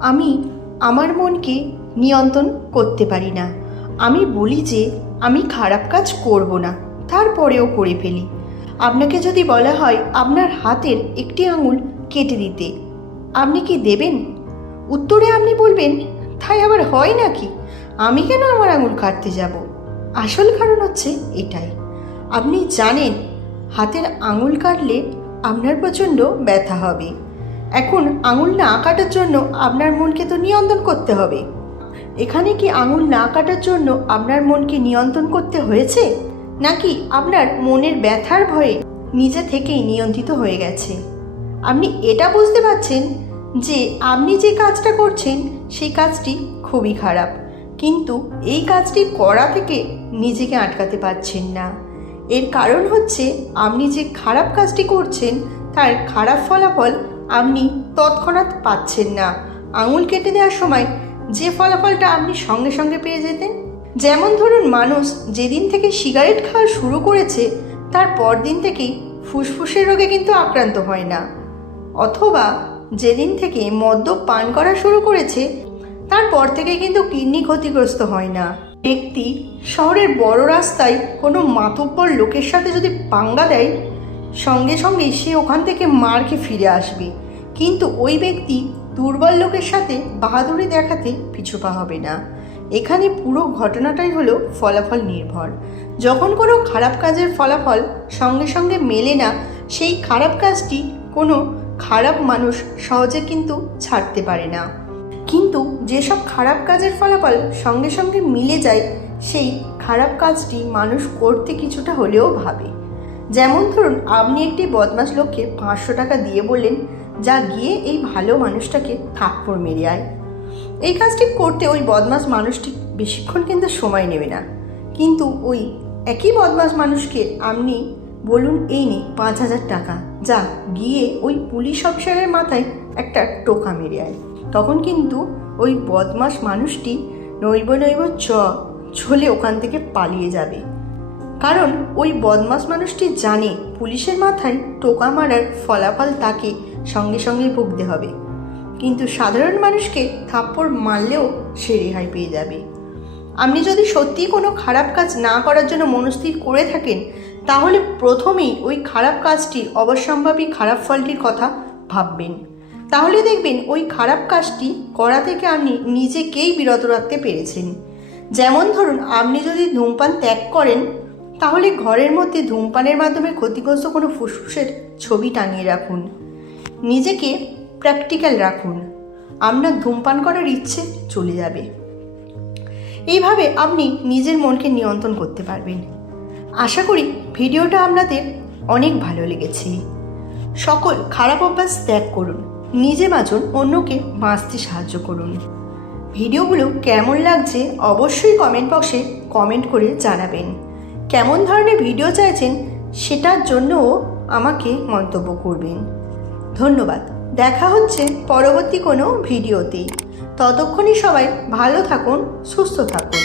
আমি আমার মনকে নিয়ন্ত্রণ করতে পারি না। আমি বলি যে আমি খারাপ কাজ করব না, তারপরেও করে ফেলি। আপনাকে যদি বলা হয় আপনার হাতের একটি আঙুল কেটে দিতে, আপনি কি দেবেন? উত্তরে আপনি বলবেন, তাই আবার হয় নাকি, আমি কেন আমার আঙুল কাটতে যাব? আসল কারণ হচ্ছে এটাই, আপনি জানেন হাতের আঙুল কাটলে আপনার প্রচণ্ড ব্যথা হবে। এখন আঙুল না কাটার জন্য আপনার মনকে তো নিয়ন্ত্রণ করতে হবে। এখানে কি আঙুল না কাটার জন্য আপনার মনকে নিয়ন্ত্রণ করতে হয়েছে, নাকি আপনার মনের ব্যথার ভয়ে নিজে থেকেই নিয়ন্ত্রিত হয়ে গেছে? আপনি এটা বুঝতে পারছেন যে আপনি যে কাজটা করছেন সেই কাজটি খুবই খারাপ, কিন্তু এই কাজটি করা থেকে নিজেকে আটকাতে পারছেন না। এর কারণ হচ্ছে আপনি যে খারাপ কাজটি করছেন তার খারাপ ফলাফল আপনি তৎক্ষণাৎ পাচ্ছেন না। আঙুল কেটে দেওয়ার সময় যে ফলাফলটা আপনি সঙ্গে সঙ্গে পেয়ে যেতেন, যেমন ধরুন মানুষ যেদিন থেকে সিগারেট খাওয়া শুরু করেছে তার পরদিন থেকেই ফুসফুসের রোগে কিন্তু আক্রান্ত হয় না, অথবা যেদিন থেকে মদ্য পান করা শুরু করেছে তারপর থেকে কিন্তু কিডনি ক্ষতিগ্রস্ত হয় না। ব্যক্তি শহরের বড় রাস্তায় কোনো মাতব্বর লোকের সাথে যদি পাঙ্গা দেয়, সঙ্গে সঙ্গে সে ওখান থেকে মার খেয়ে ফিরে আসবে, কিন্তু ওই ব্যক্তি দুর্বল লোকের সাথে বাহাদুরি দেখাতে পিছুপা হবে না। এখানে পুরো ঘটনাটাই হলো ফলাফল নির্ভর। যখন কোনো খারাপ কাজের ফলাফল সঙ্গে সঙ্গে মেলে না, সেই খারাপ কাজটি কোনো খারাপ মানুষ সহজে কিন্তু ছাড়তে পারে না। কিন্তু যেসব খারাপ কাজের ফলাফল সঙ্গে সঙ্গে মিলে যায়, সেই খারাপ কাজটি মানুষ করতে কিছুটা হলেও ভাবে। যেমন ধরুন আপনি একটি বদমাশ লোককে 500 টাকা দিয়ে বললেন, যা গিয়ে এই ভালো মানুষটাকে থাপ্পড় মেরে আয়। এই কাজটি করতে ওই বদমাশ মানুষটি বেশিক্ষণ কিন্তু সময় নেবে না, কিন্তু ওই একই বদমাশ মানুষকে আপনি বলুন, এই নে 5000 টাকা, যা গিয়ে ওই পুলিশ অফিসারের মাথায় একটা টোকা মেরে আয়। তখন কিন্তু ওই বদমাশ মানুষটি নইব চলে ওখান থেকে পালিয়ে যাবে, কারণ ওই বদমাশ মানুষটি জানে পুলিশের মাথায় টোকা মারার ফলাফল তাকে সঙ্গে সঙ্গে ভুগতে হবে, কিন্তু সাধারণ মানুষকে থাপ্পড় মারলেও সে রেহাই পেয়ে যাবে। আপনি যদি সত্যি কোনো খারাপ কাজ না করার জন্য মনস্থির করে থাকেন, তাহলে প্রথমেই ওই খারাপ কাজটির অবশ্যম্ভাবী খারাপ ফলটির কথা ভাববেন। তাহলে দেখবেন ওই খারাপ কাজটি করা থেকে আপনি নিজেকেই বিরত রাখতে পেরেছেন। যেমন ধরুন আপনি যদি ধূমপান ত্যাগ করেন, তাহলে ঘরের মধ্যে ধূমপানের মাধ্যমে ক্ষতিগ্রস্ত কোনো ফুসফুসের ছবি টাঙিয়ে রাখুন। নিজেকে প্র্যাকটিক্যাল রাখুন, আপনার ধূমপান করার ইচ্ছে চলে যাবে। এইভাবে আপনি নিজের মনকে নিয়ন্ত্রণ করতে পারবেন। আশা করি ভিডিওটা আপনাদের অনেক ভালো লেগেছে। সকল খারাপ অভ্যাস ত্যাগ করুন, নিজে বাঁচুন, অন্যকে বাঁচতে সাহায্য করুন। ভিডিওগুলো কেমন লাগছে অবশ্যই কমেন্ট বক্সে কমেন্ট করে জানাবেন। কেমন ধরনের ভিডিও চাইছেন সেটার জন্যও আমাকে মন্তব্য করবেন। ধন্যবাদ। দেখা হচ্ছে পরবর্তী কোনো ভিডিওতেই। ততক্ষণই সবাই ভালো থাকুন, সুস্থ থাকুন।